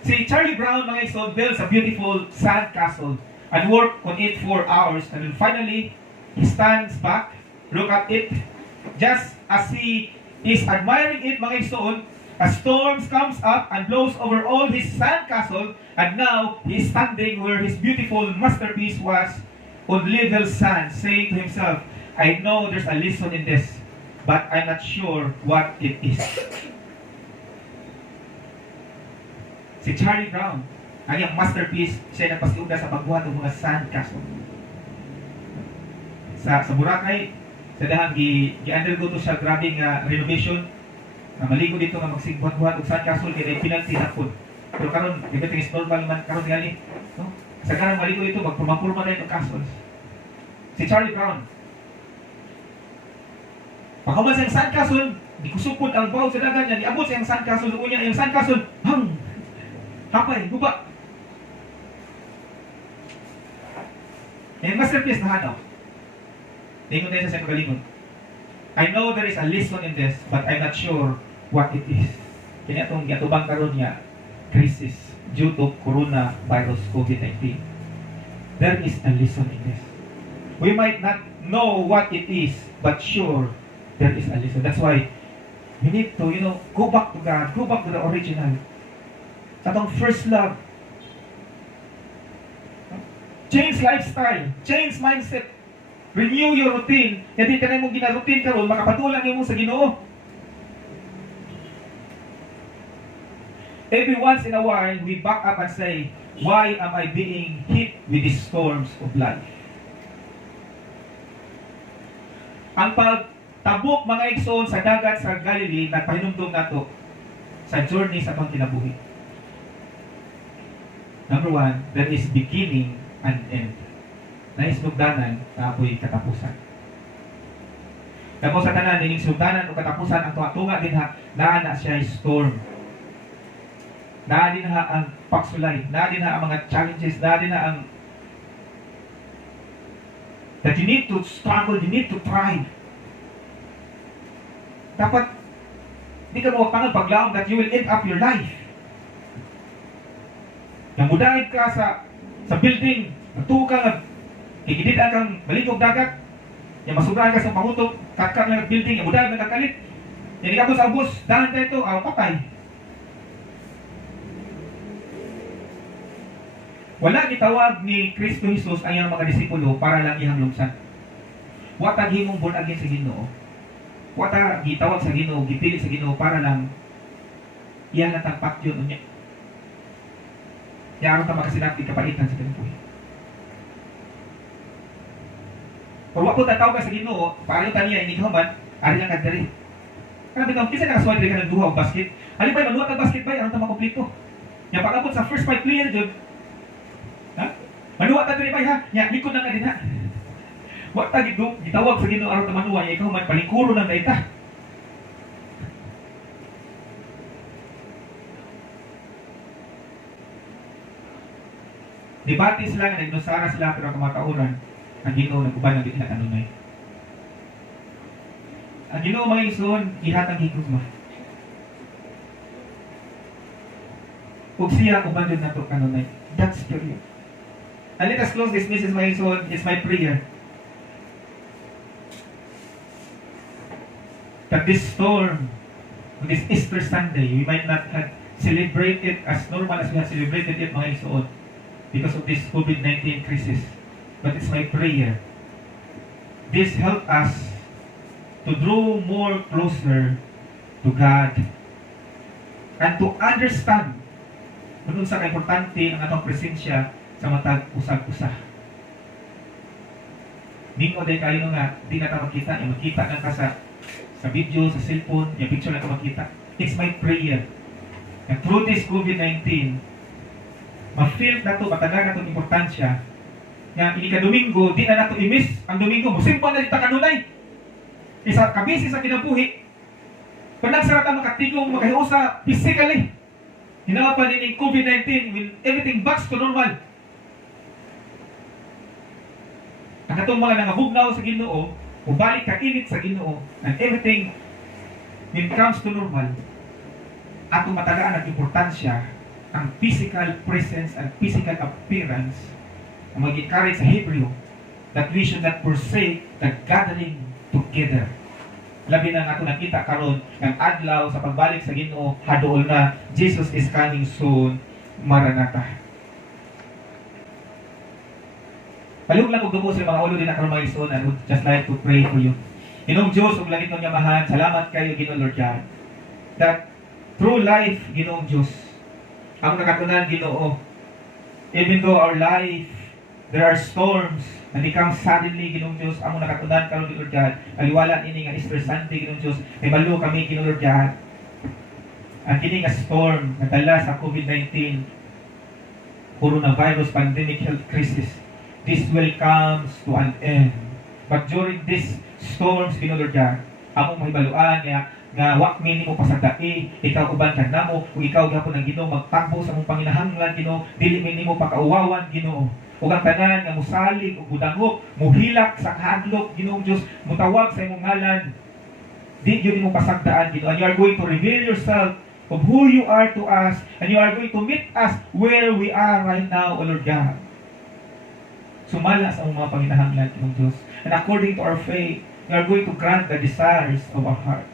Si Charlie Brown, mga igsoon, builds a beautiful sand castle and work on it for hours, and then finally, he stands back, look at it, just as he is admiring it, mga igsoon, a storm comes up and blows over all his sand castle, and now he is standing where his beautiful masterpiece was on level sand, saying to himself, I know there's a lesson in this, but I'm not sure what it is. Si Charlie Brown, ang iyang masterpiece, siya nagpasiuda sa pagbuhat ng mga sand castle. Sa Boracay, sa dahang gi-undergo to siya grabing renovation, na maligo dito nga magsigbuhat-buhat og sand castle kay penalty na po. Pero karon everything is normal man karon gali, no? Sa karon maligo dito magpurma-purma na itong castles. Si Charlie Brown. Pagkaman sa sand castle, di kusupod ang baw sa dagat niya, niabot sa sand castle unya, yung sand castle, hang! Hapay, guba. Yung masterpiece na hanaw. Tingin tayo sa pagalingon. I know there is a lesson in this, but I'm not sure what it is. Kaya itong yatubang karon niya, crisis due to coronavirus COVID-19. There is a lesson in this. We might not know what it is, but sure, there is a lesson. That's why we need to, go back to God, go back to the original. Sa itong first love. Change lifestyle, change mindset. Renew your routine. Hindi ka na mong gina-routine karon, makapatulan niyo mo sa Ginoo. Every once in a while, we back up and say, why am I being hit with these storms of life? Ang pagtabok mga igsoon sa dagat sa Galilee, nagpahinumdum nato sa journey sa atong kinabuhi. Number one, there is beginning and end. Naisnugdanan na ako'y katapusan. Tapos sa tanan, dining sugdanan o katapusan, ang tunga din ha, naa na siya storm. Naa din ha ang paksulay, naa din ha ang mga challenges, naa din ha ang that you need to struggle, you need to try. Dapat, di ka mawagpangan paglaom that you will end up your life. Yang mudahid ka sa building, magtuo ka, kikididaan kang maligog dagat, yang masubrahan ka sa pangutok, kakak ng building, yang mudahid ng kakalit, yang ikapos sa bus, dahan tayo ito, patay. Wala gitawag ni Kristo Jesus ang iyang mga disipulo para lang iyang lumsan. Watag himong born again sa Ginoo. Wata gitawag sa Ginoo, gipili sa Ginoo para lang iyang natagpat yun niya. Yaron ta makasinati kapaitan sa kanilang buhay. Pero wako tatawag ka sa Ginoo, para yung taniya ini kaman, ari lang kadiri. Kana bitaw kinsa nakaswad diri ka ng duha og basket. Alipay manuwat ang basket bay aron ta makompleto. Nya pag-abot sa first 5 player jud. Ha? Manuwat ta diri bay ha. Nya likod na ka din ha. Wa ta gitawag sa Ginoo aron ta manuwa ikaw man palingkuro nang dayta. Debate sila nga nagdosara sila pero kamatauran ang Ginoo nag-uban ng bigla kanunay. Ang Ginoo mga igsoon ihatag higugma. Ug siya uban jud nato kanunay. That's period. And let us close this message mga igsoon. It's my prayer that this storm, on this Easter Sunday, we might not have celebrated as normal as we have celebrated it mga igsoon, because of this COVID-19 crisis. But it's my prayer. This help us to draw more closer to God and to understand kung sa kaimportante ang atong presensya sa matag usag-usa. Mingo day kayo nga, di na ta makita, yung makita na ka sa video, sa cellphone, yung picture na ka makita. It's my prayer. And through this COVID-19, ma-feel na ito, matagal na itong importansya nga ini ka Domingo, di na nato i-miss ang Domingo. Musimpa na dito kanunay. Isa kabisi sa kinabuhi. Kung nagsarata makatigong, makahiusa physically. Hinapan din ng COVID-19 when everything back to normal. Ang katong mga nangabugnaw sa Ginoo, ubalik ka init sa Ginoo, and everything when it comes to normal, atong matagaan ang importansya ang physical presence and physical appearance ang mag-encourage sa Hebrew that we should not forsake the gathering together. Labi na nga ito nakita karon ang adlaw sa pagbalik sa Ginoo, haduol na, Jesus is coming soon, Maranatha. Palihog lang kung dumo sa mga ulo din na karon mga igsoon, I would just like to pray for you. Ginoong Diyos, ug langit ng yamahan, salamat kayo Ginoo Lord God, that through life, Ginoong Diyos, ang nakatunan Ginoo, even though our life, there are storms, and they come suddenly, Ginoong Diyos, ang nakatunan karon Lord God, aliwala ini nga Easter Sunday, Ginoong Diyos, may balo kami, Ginoong Lord God, ang kini nga storm, nadala sa COVID-19, coronavirus pandemic health crisis, this will come to an end. But during this storms, Ginoong Lord God, among mahibaluan nga wakmin nimo pasagdai, ikaw uban kag namo, ug ikaw gyapon ang Ginoo magtakbo sa mong panginahanglan Ginoo, dili mi nimo pakauwawan Ginoo. Ug ang tanan nga musalig ug budangop, muhilak sa kahadlok Ginoong Dios, mutawag sa imong ngalan. Di gyud nimo pasagdaan Ginoo. And you are going to reveal yourself of who you are to us, and you are going to meet us where we are right now, O Lord God. Sumala sa mga panginahanglan Ginoong Dios. And according to our faith, you are going to grant the desires of our heart.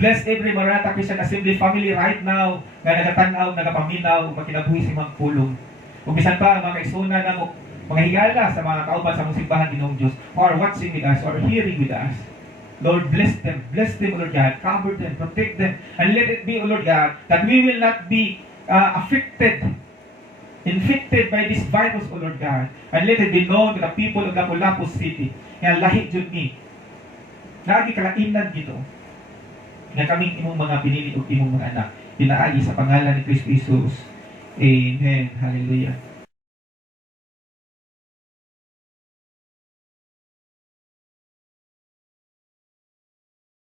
Bless every Maranatha Christian Assembly family right now nga nagatanaw, nagapaminaw, magkinabuhi sa mga pulong. Kung bisan pa ang mga kaisuna na mga higala sa mga kauban sa mong simbahan Ginoong Diyos, who are watching with us or hearing with us. Lord, bless them, O Lord God, cover them, protect them, and let it be, O Lord God, that we will not be infected by this virus, O Lord God, and let it be known to the people of Lapu-Lapu City, nga lahit jud ni, lagi kalainan dito, nga kaming imong mga pinili o imong mga anak. pinaagi sa pangalan ni Kristo Jesus. Amen. Hallelujah.